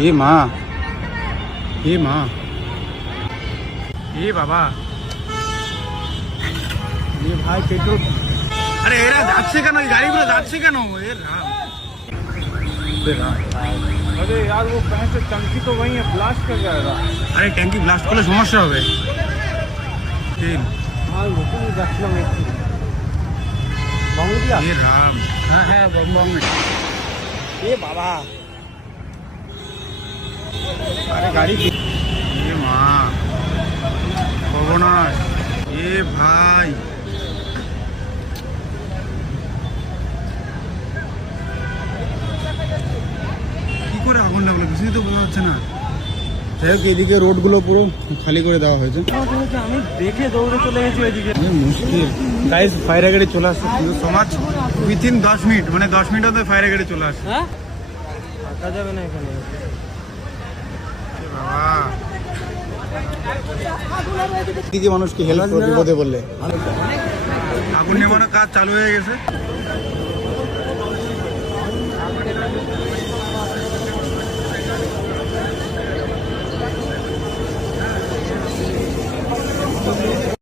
ये माँ, ये माँ, ये बाबा, ये भाई पेट्रोल। अरे एरा जाच्छे का ना गाड़ी में जाच्छे का ना ये राम। अरे यार वो पैसे टंकी तो वही है, ब्लास्ट कर जाएगा। अरे टैंकी ब्लास्ट করলে সমস্যা হবে। তিন আর নতুন যাচ্ছিলাম একটু বাংলাদেশ। ये राम। हाँ है बम ये बाबा। अरे गाड़ी ये माँ भगवान ये भाई কি করে আগুন লাগলো কিছুই তো বোঝা যাচ্ছে না। যাই হোক এদিকে রোডগুলো পুরো খালি করে দেওয়া হয়েছে। আমি দেখে দৌড়ে চলে গেছি ওইদিকে। মুশকিল গাইস ফায়ার গাড়ি চলে আসছে সমাজ উইথিন 10 মিনিট মানে 10 মিনিটের মধ্যে ফায়ার গাড়ি চলে আসছে। হ্যাঁ থাকা যাবে না এখানে দিকে মানুষকে হেল্প করে বিপদে বললে আগুন নেভানোর কাজ চালু হয়ে গেছে।